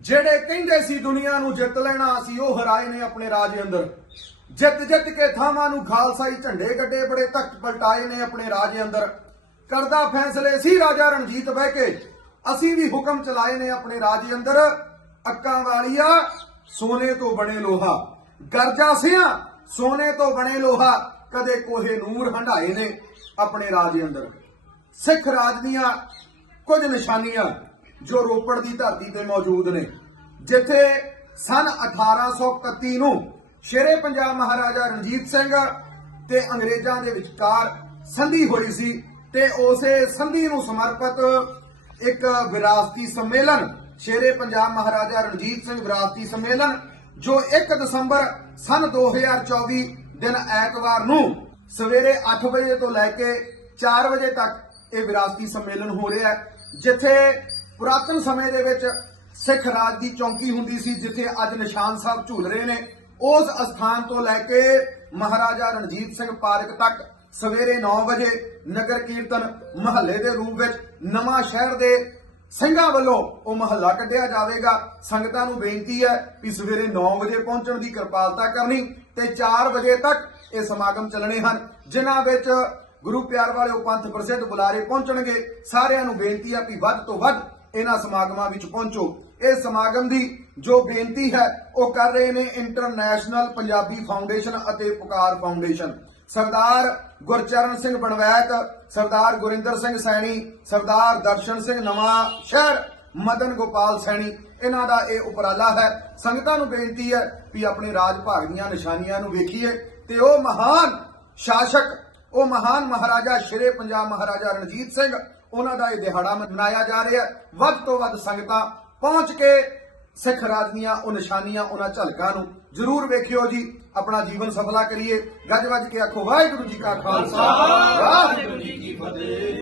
ਜਿਹੜੇ ਕਹਿੰਦੇ ਸੀ ਦੁਨੀਆ ਨੂੰ ਜਿੱਤ ਲੈਣਾ, ਅਸੀਂ ਉਹ ਹਰਾਏ ਨੇ ਆਪਣੇ ਰਾਜ ਅੰਦਰ। ਜਿੱਤ ਜਿੱਤ ਕੇ ਥਾਵਾਂ ਨੂੰ ਖਾਲਸਾਈ ਝੰਡੇ ਗੱਡੇ ਬੜੇ ਤਖਤ ਪਲਟਾਏ ਨੇ ਆਪਣੇ ਰਾਜ ਅੰਦਰ। ਕਰਦਾ ਫੈਸਲੇ ਸੀ ਰਾਜਾ ਰਣਜੀਤ ਬਹਿ ਕੇ ਅਸੀਂ ਵੀ ਹੁਕਮ ਚਲਾਏ ਨੇ ਆਪਣੇ ਰਾਜ ਅੰਦਰ। ਅੱਕਾਂ ਵਾਲੀਆ, ਸੋਨੇ ਤੋਂ ਬਣੇ ਲੋਹਾ। ਗਰਜਾ ਸਿਆ, ਸੋਨੇ ਤੋਂ ਬਣੇ ਲੋਹਾ। ਕਦੇ ਕੋਹੇ ਨੂਰ ਹੰਡਾਏ ਨੇ ਆਪਣੇ ਰਾਜ ਅੰਦਰ। ਸਿੱਖ ਰਾਜ ਦੀਆਂ ਕੁਝ ਨਿਸ਼ਾਨੀਆਂ ਜੋ ਰੋਪੜ ਦੀ ਧਰਤੀ ਤੇ ਮੌਜੂਦ ਨੇ। ਜਿੱਥੇ ਸਨ 1831 ਨੂੰ ਸ਼ੇਰੇ ਪੰਜਾਬ ਮਹਾਰਾਜਾ ਰਣਜੀਤ ਸਿੰਘ ਤੇ ਅੰਗਰੇਜ਼ਾਂ ਦੇ ਵਿਚਕਾਰ ਸੰਧੀ ਹੋਈ ਸੀ ਤੇ ਉਸੇ ਸੰਧੀ ਨੂੰ ਸਮਰਪਿਤ ਇੱਕ ਵਿਰਾਸਤੀ ਸੰਮੇਲਨ, ਸ਼ੇਰੇ ਪੰਜਾਬ ਮਹਾਰਾਜਾ ਰਣਜੀਤ ਸਿੰਘ ਵਿਰਾਸਤੀ ਸੰਮੇਲਨ, ਜੋ 1 ਦਸੰਬਰ ਸਨ 2024 ਦਿਨ ਐਤਵਾਰ ਨੂੰ ਸਵੇਰੇ 8 ਵਜੇ ਤੋਂ ਲੈ ਕੇ 4 ਵਜੇ ਤੱਕ ਇਹ ਵਿਰਾਸਤੀ ਸੰਮੇਲਨ ਹੋ ਰਿਹਾ ਹੈ, ਜਿੱਥੇ ਪੁਰਾਤਨ ਸਮੇਂ ਦੇ ਵਿੱਚ ਸਿੱਖ ਰਾਜ ਦੀ ਚੌਂਕੀ ਹੁੰਦੀ ਸੀ, ਜਿੱਥੇ ਅੱਜ ਨਿਸ਼ਾਨ ਸਾਹਿਬ ਝੂਲ ਰਹੇ ਨੇ। ਉਸ ਅਸਥਾਨ ਤੋਂ ਲੈ ਕੇ ਮਹਾਰਾਜਾ ਰਣਜੀਤ ਸਿੰਘ ਪਾਰਕ ਤੱਕ ਸਵੇਰੇ 9 ਵਜੇ ਨਗਰ ਕੀਰਤਨ ਮਹੱਲੇ ਦੇ ਰੂਪ ਵਿੱਚ ਨਵਾਂ ਸ਼ਹਿਰ ਦੇ ਸਿੰਘਾਂ ਵੱਲੋਂ ਉਹ ਮਹੱਲਾ ਕੱਢਿਆ ਜਾਵੇਗਾ। ਸੰਗਤਾਂ ਨੂੰ ਬੇਨਤੀ ਹੈ ਕਿ ਸਵੇਰੇ 9 ਵਜੇ ਪਹੁੰਚਣ ਦੀ ਕਿਰਪਾਲਤਾ ਕਰਨੀ ਤੇ 4 ਵਜੇ ਤੱਕ ਇਹ ਸਮਾਗਮ ਚੱਲਣੇ ਹਨ, ਜਿਨ੍ਹਾਂ ਵਿੱਚ ਗੁਰੂ ਪਿਆਰ ਵਾਲੇ ਉਹ ਪੰਥ ਪ੍ਰਸਿੱਧ ਬੁਲਾਰੇ ਪਹੁੰਚਣਗੇ। ਸਾਰਿਆਂ ਨੂੰ ਬੇਨਤੀ ਹੈ ਕਿ ਵੱਧ ਤੋਂ ਵੱਧ ਇਹਨਾਂ ਸਮਾਗਮਾਂ ਵਿੱਚ ਪਹੁੰਚੋ। ਇਹ ਸਮਾਗਮ ਦੀ ਜੋ ਬੇਨਤੀ ਹੈ, ਉਹ ਕਰ ਰਹੇ ਨੇ ਇੰਟਰਨੈਸ਼ਨਲ ਪੰਜਾਬੀ ਫਾਊਂਡੇਸ਼ਨ ਅਤੇ ਪੁਕਾਰ ਫਾਊਂਡੇਸ਼ਨ ਸਰਦਾਰ ਗੁਰਚਰਨ ਸਿੰਘ ਬਣਵੈਤ ਸਰਦਾਰ ਗੁਰਿੰਦਰ ਸਿੰਘ ਸੈਣੀ, ਸਰਦਾਰ ਦਰਸ਼ਨ ਸਿੰਘ ਨਵਾਂ ਸ਼ਹਿਰ, ਮਦਨ ਗੋਪਾਲ ਸੈਣੀ, ਇਹਨਾਂ ਦਾ ਇਹ ਉਪਰਾਲਾ ਹੈ। ਸੰਗਤਾਂ ਨੂੰ ਬੇਨਤੀ ਹੈ ਵੀ ਆਪਣੇ ਰਾਜ ਭਾਗ ਦੀਆਂ ਨਿਸ਼ਾਨੀਆਂ ਨੂੰ ਵੇਖੀਏ ਤੇ ਉਹ ਮਹਾਨ ਸ਼ਾਸਕ, ਉਹ ਮਹਾਨ ਮਹਾਰਾਜਾ ਸ਼ੇਰੇ ਪੰਜਾਬ ਮਹਾਰਾਜਾ ਰਣਜੀਤ ਸਿੰਘ ਉਹਨਾਂ ਦਾ ਇਹ ਦਿਹਾੜਾ ਮਨਾਇਆ ਜਾ ਰਿਹਾ ਵੱਧ ਤੋਂ ਵੱਧ ਸੰਗਤਾਂ ਪਹੁੰਚ ਕੇ ਸਿੱਖ ਰਾਜ ਦੀਆਂ ਉਹ ਨਿਸ਼ਾਨੀਆਂ ਉਹਨਾਂ ਝਲਕਾਂ ਨੂੰ ਜ਼ਰੂਰ ਵੇਖਿਓ ਜੀ। ਆਪਣਾ ਜੀਵਨ ਸਫਲਾ ਕਰੀਏ। ਗੱਜ ਵੱਜ ਕੇ ਆਖੋ ਵਾਹਿਗੁਰੂ ਜੀ ਕਾ ਖਾਲਸਾ। ਵਾਹਿਗੁਰੂ ਜੀ ਕੀ ਫਤਿਹ।